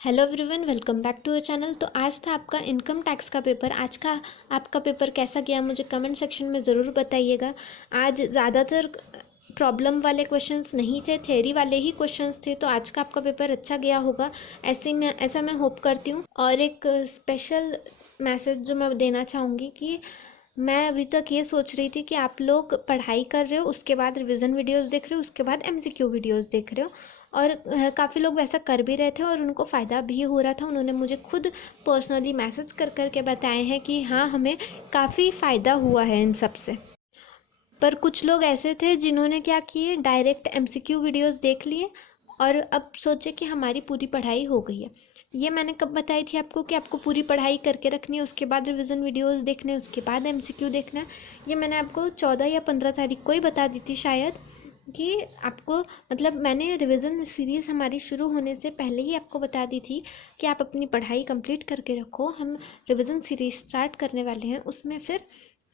Hello everyone, welcome back to our channel. तो आज था आपका इनकम टैक्स का पेपर। आज का आपका पेपर कैसा गया मुझे कमेंट सेक्शन में ज़रूर बताइएगा। आज ज़्यादातर प्रॉब्लम वाले क्वेश्चंस नहीं थे, थ्योरी वाले ही क्वेश्चंस थे, तो आज का आपका पेपर अच्छा गया होगा ऐसा मैं होप करती हूँ। और एक स्पेशल मैसेज जो मैं देना चाहूँगी कि मैं अभी तक ये सोच रही थी कि आप लोग पढ़ाई कर रहे हो, उसके बाद रिवीजन वीडियोस देख रहे हो, उसके बाद एमसीक्यू वीडियोस देख रहे हो। और काफ़ी लोग वैसा कर भी रहे थे और उनको फ़ायदा भी हो रहा था। उन्होंने मुझे खुद पर्सनली मैसेज कर कर के बताए हैं कि हाँ, हमें काफ़ी फ़ायदा हुआ है इन सब से। पर कुछ लोग ऐसे थे जिन्होंने क्या किए, डायरेक्ट एमसीक्यू वीडियोस देख लिए और अब सोचे कि हमारी पूरी पढ़ाई हो गई है। ये मैंने कब बताई थी आपको कि आपको पूरी पढ़ाई करके रखनी है, उसके बाद रिवीजन वीडियोस देखने, उसके बाद एमसीक्यू देखना है। ये मैंने आपको 14 या 15 तारीख को ही बता दी थी शायद, कि आपको मतलब मैंने रिवीजन सीरीज़ हमारी शुरू होने से पहले ही आपको बता दी थी कि आप अपनी पढ़ाई कंप्लीट करके रखो। हम रिवीजन सीरीज स्टार्ट करने वाले हैं, उसमें फिर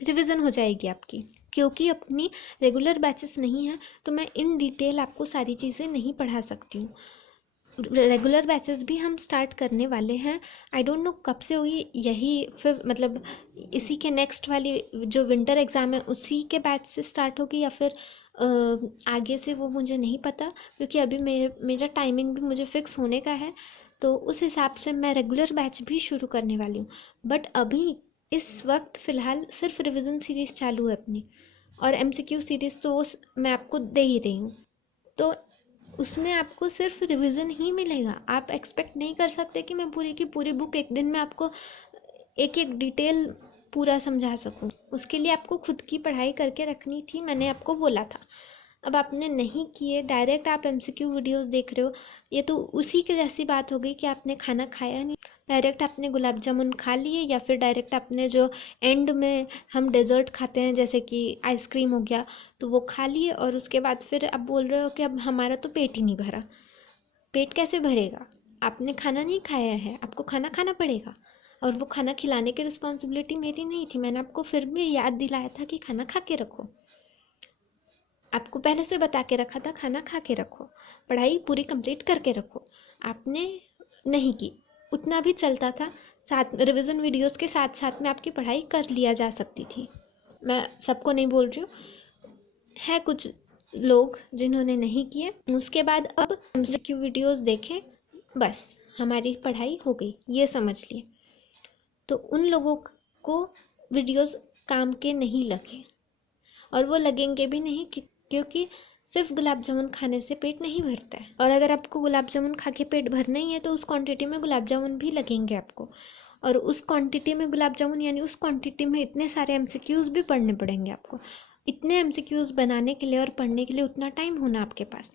रिवीजन हो जाएगी आपकी। क्योंकि अपनी रेगुलर बैचेस नहीं हैं तो मैं इन डिटेल आपको सारी चीज़ें नहीं पढ़ा सकती हूँ। रेगुलर बैचेस भी हम स्टार्ट करने वाले हैं। आई डोंट नो कब से होगी, यही फिर मतलब इसी के नेक्स्ट वाली जो विंटर एग्ज़ाम है उसी के बैच से स्टार्ट होगी या फिर आगे से, वो मुझे नहीं पता। क्योंकि अभी मेरा टाइमिंग भी मुझे फिक्स होने का है, तो उस हिसाब से मैं रेगुलर बैच भी शुरू करने वाली हूँ। बट अभी इस वक्त फ़िलहाल सिर्फ रिवीजन सीरीज़ चालू है अपनी, और एमसीक्यू सीरीज़ तो मैं आपको दे ही रही हूँ। तो उसमें आपको सिर्फ रिवीजन ही मिलेगा। आप एक्सपेक्ट नहीं कर सकते कि मैं पूरी की पूरी बुक एक दिन में आपको एक एक डिटेल पूरा समझा सकूं। उसके लिए आपको खुद की पढ़ाई करके रखनी थी, मैंने आपको बोला था। अब आपने नहीं किए, डायरेक्ट आप एमसीक्यू वीडियोस देख रहे हो। ये तो उसी के जैसी बात हो गई कि आपने खाना खाया नहीं, डायरेक्ट आपने गुलाब जामुन खा लिए, या फिर डायरेक्ट आपने जो एंड में हम डेजर्ट खाते हैं जैसे कि आइसक्रीम हो गया, तो वो खा लिए। और उसके बाद फिर आप बोल रहे हो कि अब हमारा तो पेट ही नहीं भरा। पेट कैसे भरेगा? आपने खाना नहीं खाया है, आपको खाना खाना पड़ेगा। और वो खाना खिलाने की रिस्पॉन्सिबिलिटी मेरी नहीं थी, मैंने आपको फिर भी याद दिलाया था कि खाना खा के रखो। आपको पहले से बता के रखा था खाना खा के रखो, पढ़ाई पूरी कंप्लीट करके रखो। आपने नहीं की। उतना भी चलता था, साथ रिवीजन वीडियोस के साथ साथ में आपकी पढ़ाई कर लिया जा सकती थी। मैं सबको नहीं बोल रही हूँ, है कुछ लोग जिन्होंने नहीं किए। उसके बाद अब एमसीक्यू वीडियोस देखें, बस हमारी पढ़ाई हो गई, ये समझ लिए। तो उन लोगों को वीडियोस काम के नहीं लगे, और वो लगेंगे भी नहीं, क्योंकि सिर्फ गुलाब जामुन खाने से पेट नहीं भरता है। और अगर आपको गुलाब जामुन खा के पेट भरना ही है तो उस क्वांटिटी में गुलाब जामुन भी लगेंगे आपको, और उस क्वांटिटी में गुलाब जामुन यानी उस क्वांटिटी में इतने सारे एमसीक्यूज़ भी पढ़ने पड़ेंगे आपको। इतने एमसीक्यूज़ बनाने के लिए और पढ़ने के लिए उतना टाइम होना आपके पास।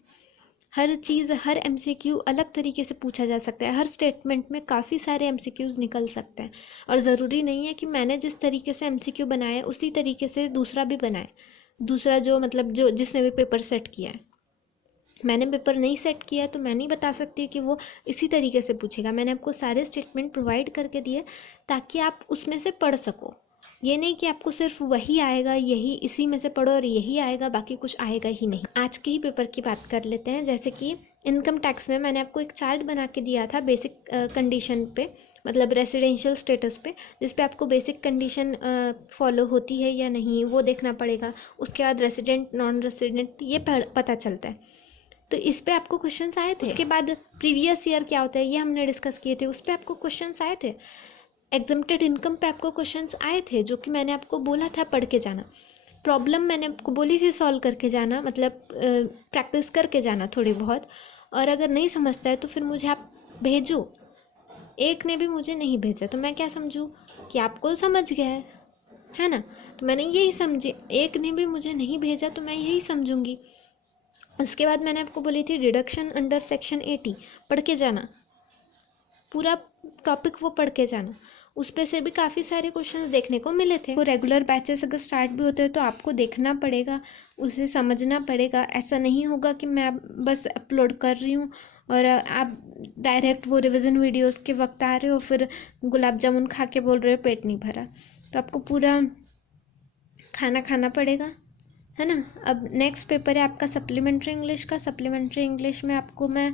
हर चीज़, हर एमसीक्यू अलग तरीके से पूछा जा सकता है, हर स्टेटमेंट में काफ़ी सारे एमसीक्यूज़ निकल सकते हैं। और ज़रूरी नहीं है कि मैंने जिस तरीके से एमसीक्यू बनाए उसी तरीके से दूसरा भी बनाए। दूसरा जो मतलब जो जिसने भी पेपर सेट किया है, मैंने पेपर नहीं सेट किया तो मैं नहीं बता सकती कि वो इसी तरीके से पूछेगा। मैंने आपको सारे स्टेटमेंट प्रोवाइड करके दिए ताकि आप उसमें से पढ़ सको। ये नहीं कि आपको सिर्फ वही आएगा, यही इसी में से पढ़ो और यही आएगा, बाकी कुछ आएगा ही नहीं। आज के ही पेपर की बात कर लेते हैं। जैसे कि इनकम टैक्स में मैंने आपको एक चार्ट बना के दिया था बेसिक कंडीशन पे, मतलब रेसिडेंशियल स्टेटस पे, जिस पे आपको बेसिक कंडीशन फॉलो होती है या नहीं वो देखना पड़ेगा। उसके बाद रेसिडेंट, नॉन रेसिडेंट, ये पता चलता है। तो इस पे आपको क्वेश्चंस आए थे। उसके बाद प्रीवियस ईयर क्या होता है ये हमने डिस्कस किए थे, उस पे आपको क्वेश्चंस आए थे। एग्जम्प्टेड इनकम पे आपको क्वेश्चंस आए थे, जो कि मैंने आपको बोला था पढ़ के जाना। प्रॉब्लम मैंने आपको बोली थी सॉल्व करके जाना, मतलब प्रैक्टिस करके जाना थोड़ी बहुत। और अगर नहीं समझता है तो फिर मुझे आप भेजो। एक ने भी मुझे नहीं भेजा तो मैं क्या समझूँ कि आपको समझ गया है ना? तो मैंने यही समझी। एक ने भी मुझे नहीं भेजा तो मैं यही समझूंगी। उसके बाद मैंने आपको बोली थी डिडक्शन अंडर सेक्शन 80 पढ़ के जाना, पूरा टॉपिक वो पढ़ के जाना। उस पे से भी काफ़ी सारे क्वेश्चंस देखने को मिले थे। तो रेगुलर बैचेस अगर स्टार्ट भी होते हैं तो आपको देखना पड़ेगा, उसे समझना पड़ेगा। ऐसा नहीं होगा कि मैं बस अपलोड कर रही हूँ और आप डायरेक्ट वो रिवीजन वीडियोस के वक्त आ रहे हो, फिर गुलाब जामुन खा के बोल रहे हो पेट नहीं भरा। तो आपको पूरा खाना खाना पड़ेगा, है ना? अब नेक्स्ट पेपर है आपका सप्लीमेंट्री इंग्लिश का। सप्लीमेंट्री इंग्लिश में आपको मैं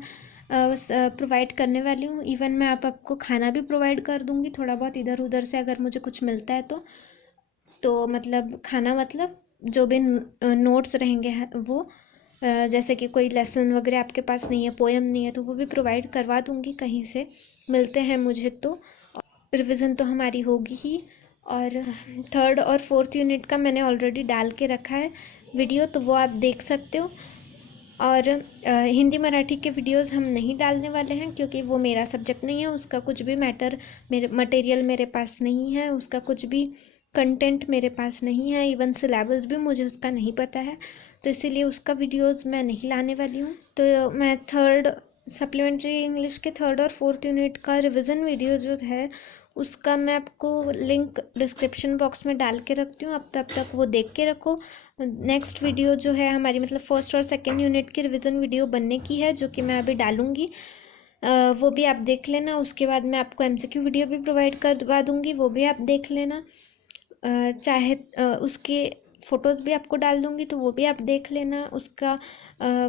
प्रोवाइड करने वाली हूँ। इवन मैं आपको खाना भी प्रोवाइड कर दूँगी थोड़ा बहुत इधर उधर से, अगर मुझे कुछ मिलता है तो मतलब खाना मतलब जो भी नोट्स रहेंगे वो जैसे कि कोई लेसन वगैरह आपके पास नहीं है, पोएम नहीं है, तो वो भी प्रोवाइड करवा दूँगी कहीं से मिलते हैं मुझे तो। रिवीजन तो हमारी होगी ही। और थर्ड और फोर्थ यूनिट का मैंने ऑलरेडी डाल के रखा है वीडियो, तो वो आप देख सकते हो। और हिंदी मराठी के वीडियोस हम नहीं डालने वाले हैं क्योंकि वो मेरा सब्जेक्ट नहीं है, उसका कुछ भी मटेरियल मेरे पास नहीं है, उसका कुछ भी कंटेंट मेरे पास नहीं है, इवन सिलेबस भी मुझे उसका नहीं पता है, तो इसीलिए उसका वीडियोस मैं नहीं लाने वाली हूँ। तो मैं सप्लीमेंट्री इंग्लिश के थर्ड और फोर्थ यूनिट का रिविज़न वीडियो जो है उसका मैं आपको लिंक डिस्क्रिप्शन बॉक्स में डाल के रखती हूँ, अब तब तक वो देख के रखो। नेक्स्ट वीडियो जो है हमारी मतलब फर्स्ट और सेकंड यूनिट की रिवीजन वीडियो बनने की है, जो कि मैं अभी डालूँगी, वो भी आप देख लेना। उसके बाद मैं आपको MCQ वीडियो भी प्रोवाइड करवा दूँगी, वो भी आप देख लेना। चाहे उसके फ़ोटोज़ भी आपको डाल दूँगी तो वो भी आप देख लेना। उसका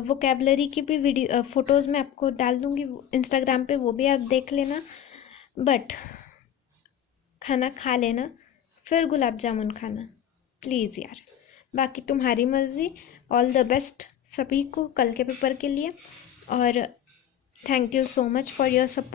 वोकेबलरी की भी वीडियो फ़ोटोज़ मैं आपको डाल दूँगी इंस्टाग्राम पे, वो भी आप देख लेना। बट खाना खा लेना, फिर गुलाब जामुन खाना प्लीज़ यार, बाकी तुम्हारी मर्ज़ी। ऑल द बेस्ट सभी को कल के पेपर के लिए, और thank you so much for your support.